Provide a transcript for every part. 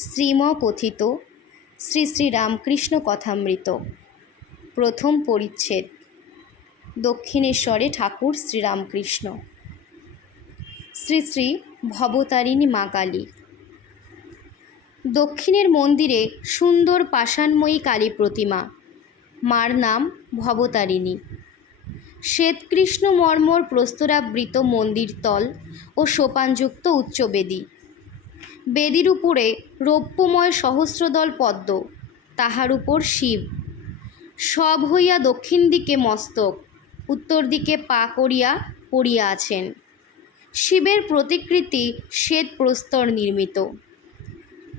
শ্রীম কথিত শ্রী শ্রী রামকৃষ্ণ কথামৃত। প্রথম পরিচ্ছেদ। দক্ষিণেশ্বরে ঠাকুর শ্রীরামকৃষ্ণ। শ্রী শ্রী ভবতারিণী মা কালী। দক্ষিণের মন্দিরে সুন্দর পাষাণময়ী কালী প্রতিমা। মার নাম ভবতারিণী। শ্বেতকৃষ্ণ মর্মর প্রস্তরাবৃত মন্দিরতল ও সোপানযুক্ত উচ্চবেদী। বেদির উপরে রৌপ্যময় সহস্রদল পদ্ম, তাহার উপর শিব। সব হইয়া দক্ষিণ দিকে মস্তক, উত্তর দিকে পা করিয়া পড়িয়া আছেন। শিবের প্রতিকৃতি শ্বেত প্রস্তর নির্মিত।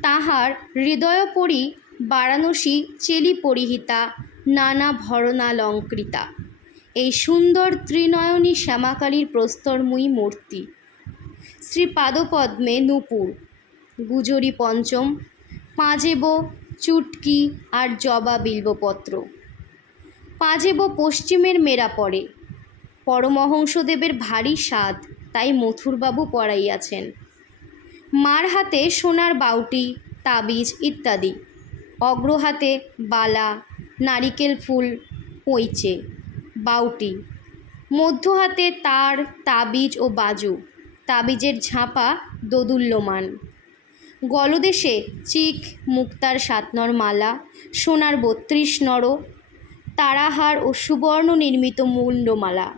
তাহার হৃদয়োপরি বারাণসী চেলি পরিহিতা নানা ভরণালঙ্কৃতা। এই সুন্দর ত্রিনয়নী শ্যামাকালীর প্রস্তরময়ী মূর্তি। শ্রীপাদপদ্মে নূপুর। গুজরি পঞ্চম, পাঁজেব, চুটকি আর জবা বিল্বপত্র। পাঁজেব পশ্চিমের মেরা পড়ে। পরমহংসদেবের ভারী স্বাদ, তাই মথুরবাবু পড়াইয়াছেন। মার হাতে সোনার বাউটি, তাবিজ ইত্যাদি। অগ্রহাতে বালা, নারিকেল ফুল পইচে বাউটি। মধ্য হাতে তার, তাবিজ ও বাজু। তাবিজের ঝাঁপা দোদুল্যমান। গলদেশে চিক মুক্তার সাতনর মালা, সোনার বত্রিশ নর, তারাহার ও সুবর্ণ নির্মিত মুন্ডমালা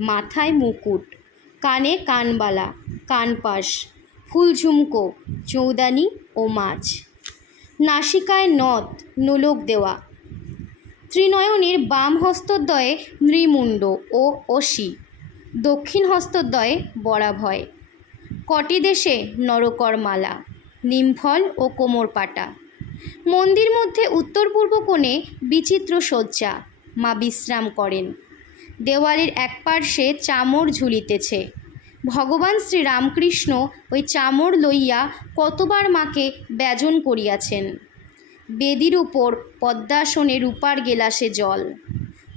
মাথায় মুকুট, কানে কানবালা কানপাশ ফুল ঝুমকো, চৌদানি ও মাছ। নাসিকায় নথ নোলক দেওয়া। ত্রিনয়নের বাম হস্তদ্বয়ে নৃমুণ্ড ও অসি। দক্ষিণ হস্তদ্বয়ে বরাভয়। কটি দেশে নরকর মালা নিমফল ও কোমর পাটা মন্দির মধ্যে উত্তর পূর্ব কোণে বিচিত্র শয্যা মা বিশ্রাম করেন। দেওয়ালের এক পার্শ্বে চামর ঝুলিতেছে। ভগবান শ্রীরামকৃষ্ণ ওই চামর লইয়া কতবার মাকে ব্যজন করিয়াছেন। বেদির উপর পদ্মাসনে রূপার গেলাসে জল,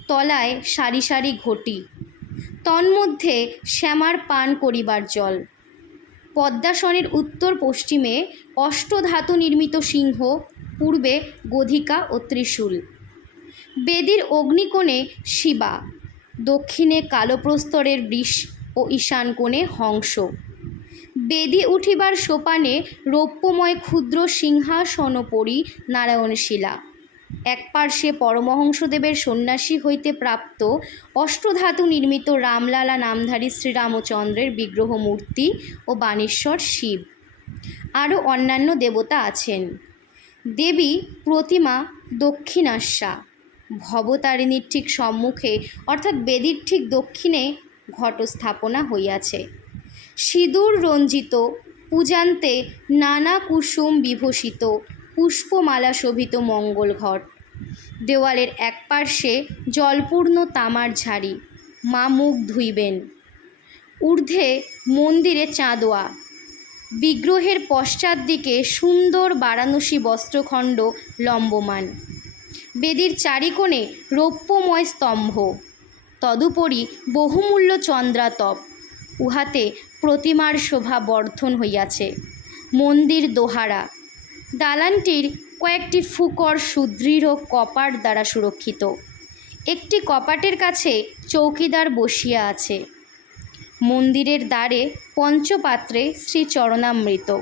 তলায় সারি সারি ঘটি। তন্মধ্যে শ্যামার পান করিবার জল পদ্মাসনের উত্তর পশ্চিমে অষ্টধাতু নির্মিত সিংহ, পূর্বে গধিকা ও ত্রিশূল। বেদির অগ্নিকোণে শিবা, দক্ষিণে কালোপ্রস্তরের বৃষ ও ঈশান কোণে হংস। বেদি উঠিবার সোপানে রৌপ্যময় ক্ষুদ্র সিংহাসনপরি নারায়ণশিলা। এক পার্শ্বে পরমহংসদেবের সন্ন্যাসী হইতে প্রাপ্ত অষ্টধাতু নির্মিত রামলালা নামধারী শ্রীরামচন্দ্রের বিগ্রহ মূর্তি ও বাণেশ্বর শিব। আরও অন্যান্য দেবতা আছেন। দেবী প্রতিমা দক্ষিণাস্যা ভবতারিণীর ঠিক সম্মুখে, অর্থাৎ বেদির ঠিক দক্ষিণে ঘটস্থাপনা হইয়াছে। সিঁদুর রঞ্জিত, পূজান্তে নানা কুসুম বিভূষিত পুষ্পমালা শোভিত মঙ্গল ঘট। দেওয়ালের এক পার্শ্বে জলপূর্ণ তামার ঝাড়ি, মা মুখ ধুইবেন। ঊর্ধ্বে মন্দিরে চাঁদোয়া। বিগ্রহের পশ্চাৎ দিকে সুন্দর বারাণসী বস্ত্রখণ্ড লম্বমান। বেদির চারিকোণে রৌপ্যময় স্তম্ভ। তদুপরি বহুমূল্য চন্দ্রাতপ। উহাতে প্রতিমার শোভা বর্ধন হইয়াছে। মন্দির দোহারা। দালানটির কয়েকটি ফুকর সুদৃঢ় কপাট দ্বারা সুরক্ষিত। একটি কপাটের কাছে চৌকিদার বসিয়া আছে। মন্দিরের দ্বারে পঞ্চপাত্রে শ্রীচরণামৃত।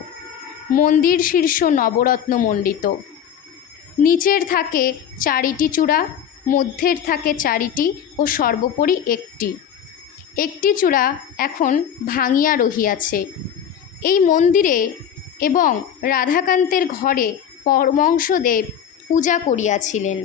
মন্দির শীর্ষ নবরত্ন মণ্ডিত। নিচের থাকে চারিটি চূড়া, মধ্যের থাকে চারিটি ও সর্বোপরি একটি। একটি চূড়া এখন ভাঙিয়া রহিয়াছে। এই মন্দিরে এবং রাধাকান্তের ঘরে পরমংশদেব পূজা করিয়াছিলেন।